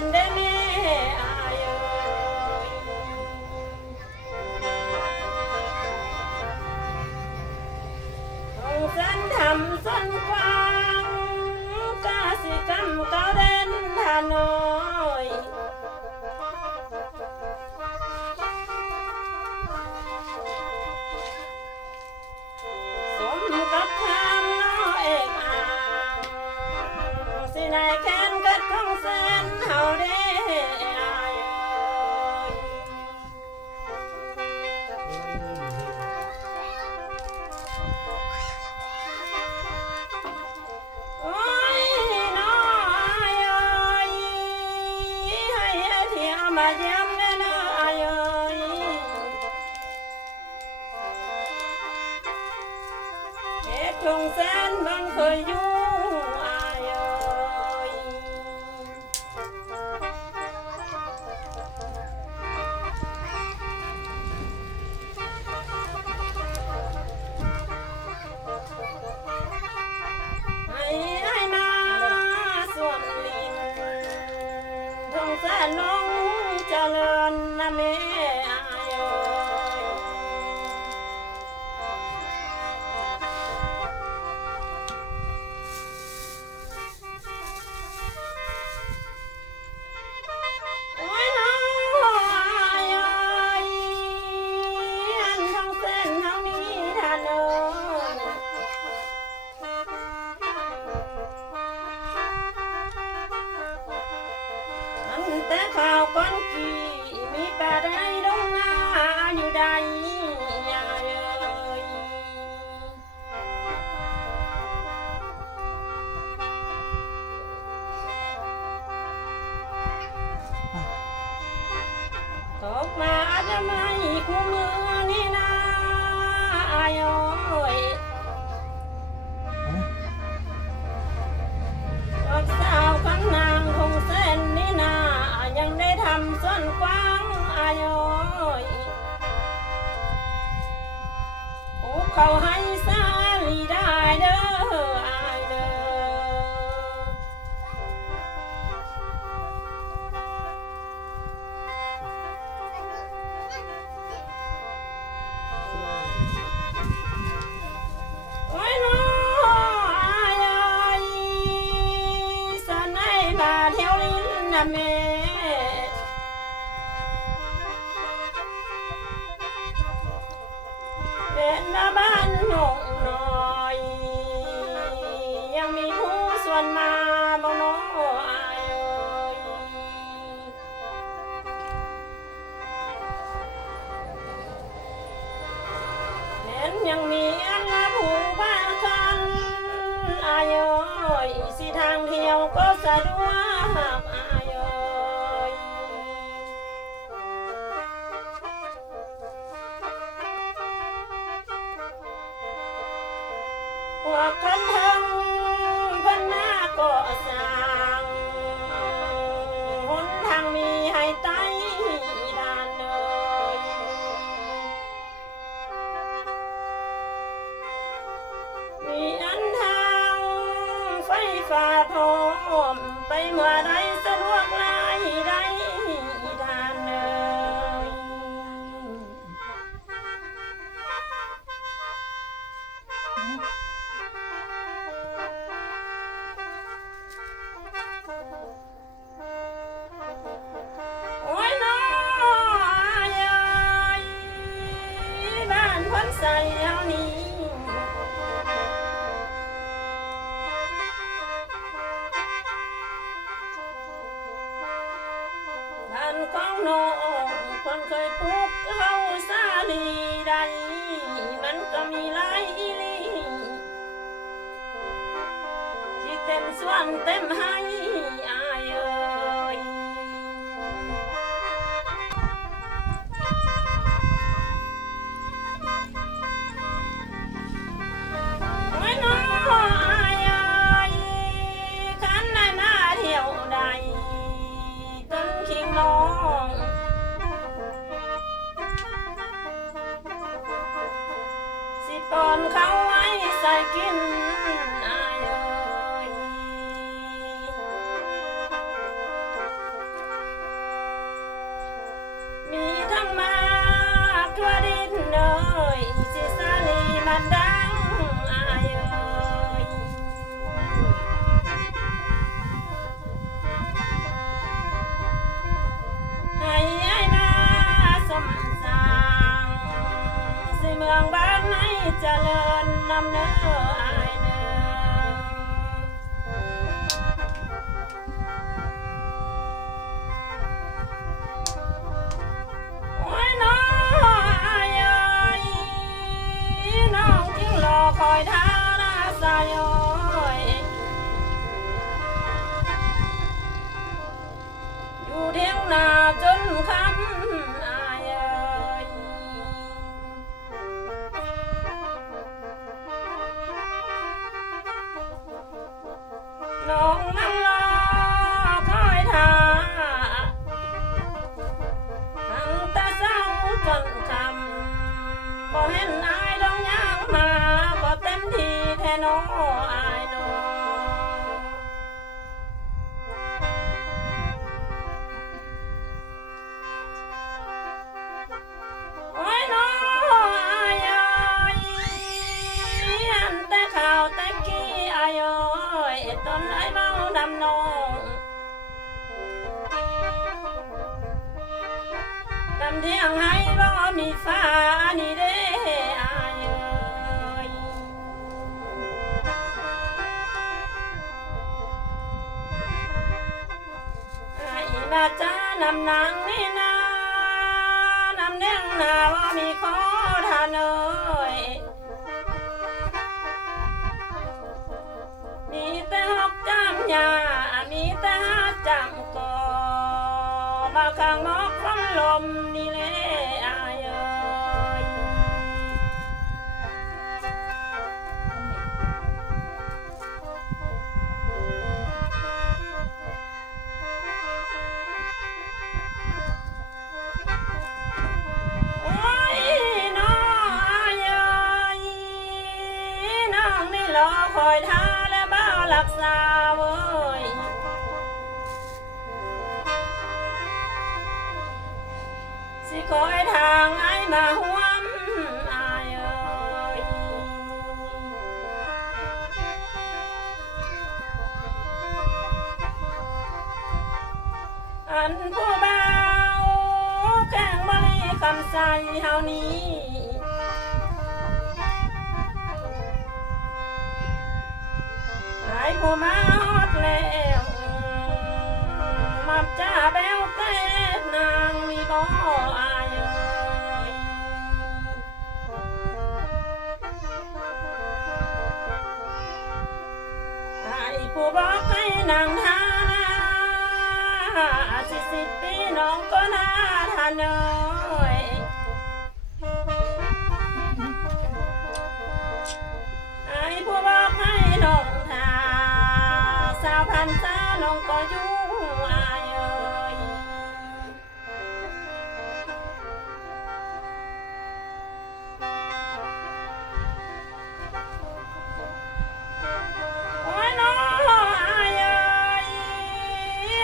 นได้แม่อายเอ้ยของฉันทำสันกว้างกาสิกำเก้าเด่นทาน้อยสมกับคำน้อเอกอ่างสินายแค้นกัดของเส้นเฮาเด้อายเอ้ยโอ้ยน้อยเอ้ยให้เที่ยวมาเยี่ยมแน่น้อยเอ้ยเฮ็ดทุ่งแสนมันเคยอยู่อายเอ้ยให้มาส่วนลินทุ่งแสนน้องเจริญนะแม่อายเอ้ยโอ้ยน้อยเอ้ยอันทุ่งแสนเฮานี้ท่านเอ้ยอันแต่ข่าวก้อนกี่มีป่าได้ดงนาอยู่ใดยาเอ้ยตกมาอาจจะไม่คู่มือนี่นาอายเอ้ยลูกสาวข้างนางคงเส้นนี่นายังได้ทำส่วนกว้างอายเอ้ยโอ้เขาให้สาลีได้เด้ออายเด้อโอ้ยน้อยเอ้ยสะไหนมาเที่ยวลิ้นนะแม่เด่นหน้าบ้านหนงหน่อยยังมีผู้ส่วนมาบ่น้ออายเอ้ยแม้นยังมีอันละผู้บ้ากันอายเอ้ยสิทางเที่ยวก็สะดวกอายเอ้ยพวกคันเทิงเพิ่นมาก่อสร้างหนทางมีให้ไต่ด่านเอ่ยมีอันทางไฟฟ้าพร้อมไปเมื่อใดสะดวกหลายได้ด่านเอ่ยโอ้ยน้อยเอ้ยบ้านพ้นใส่เฮานี้ท่านของน้องคนเคยปลูกเขาสาลีใดมันก็มีหลายอีหลีที่เต็มส่วนเต็มให้อายเอ้ยโอ้ยน้อยเอ้ยคันได้มาเที่ยวใดต้นคิงน้องสิปอนเขาไว้ใส่กินอายเอ้ย หน้าจนคำอายเอ่ยน้องนั่งรอคอยท่าตั้งแต่เช้าจนค่ำบ่เห็นอายดองย่างมาก็เต็มทีแท้น้ออายน้อโอ้ยน้ออายเอ้ยอันแต่ข่าวแต่กี้อายเอ้ยตอนไหนเมาดำน้องดำเที่ยงให้บ่มีฟ้านี่เด้อายเอ้ยอายมาจ้านำนางนี่นานำเนียงนาว่ามีขอทานเอ้ยมีแต่หอกจำยามีแต่หาจำก่อมาข้างหมอกฟันลมนี่แหละอายเอ้ยโอ้ยน้องอายเอ้ยน้องนี่รอคอยท่าและบ้ารักษาเว้ยสิคอยทางไอ้มาห่วมอายเอ้ยอันผู้บ่าวแกงบริคำใส่เฮานี้ไอ้ผู้มาฮอดแล้วมับจ้าแบ้วเต้นางมีบ่อายเอ้ยไอ้ผู้บอกให้นางทานา40 ปีน้องก็น่าทานเอ้ยไอ้ผู้บอกให้น้องทา20,000 ษาน้องก็อยู่อายเอ้ยโอ้ยน้องอายเอ้ย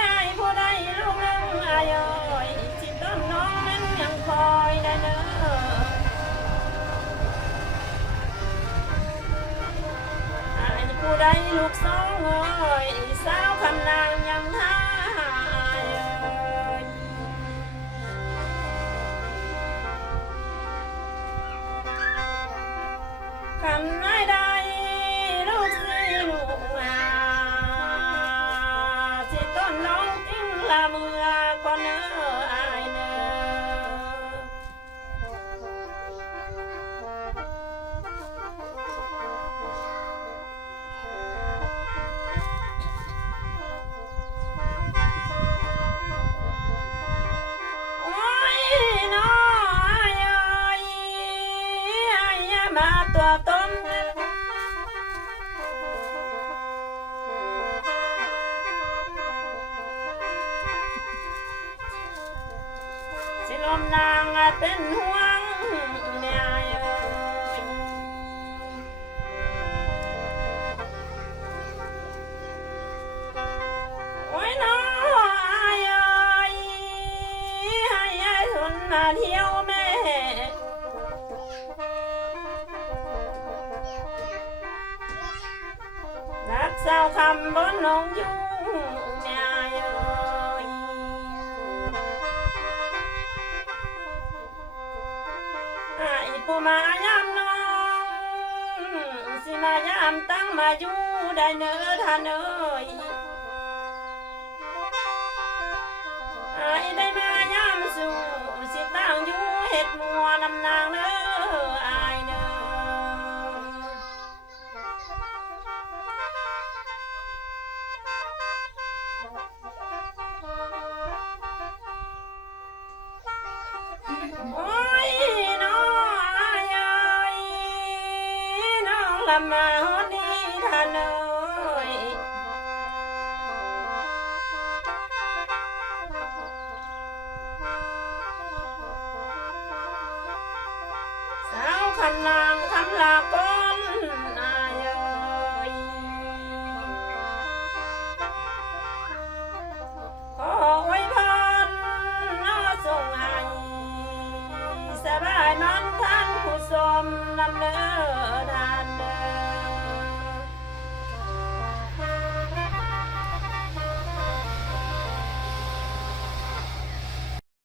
อายผู้ใดลูกหนึ่งอายเอ้ยจิตต้นน้องนั้นยังคอยได้เด้ออายผู้ใดลูกสองเอ้ยสาวคำนางยังท่าอายเอ้ยคำไหนได้ลูกสิลูกมาสิต้นน้องจึงละเมื่อก่อนเน้ออายเน้อโอ้ยน้ออายเอ้ยอายมาตัวต้นสิลมนางเป็นห่วงแม่เอ้ยโอ้ยน้องอายเอ้ยให้ยายทนมาเที่ยวแม่รักสาวคำบนน้องยุ่งแม่เอ้ยไอ้ผู้มายามน้องสิมายามตั้งมาอยู่ได้เน้อท่านเอ้ยไอ้ได้มายามสู่สิตั้งอยู่เฮ็ดมัวนำนางเน้ออายเน้อ ำมาฮอดนี้ท่านเอ้ยสาวคันนางคำลาก้อนนายเอ้ยขอไว้พรน้อส่งให้สบายมันท่านผู้ชมนำเนิน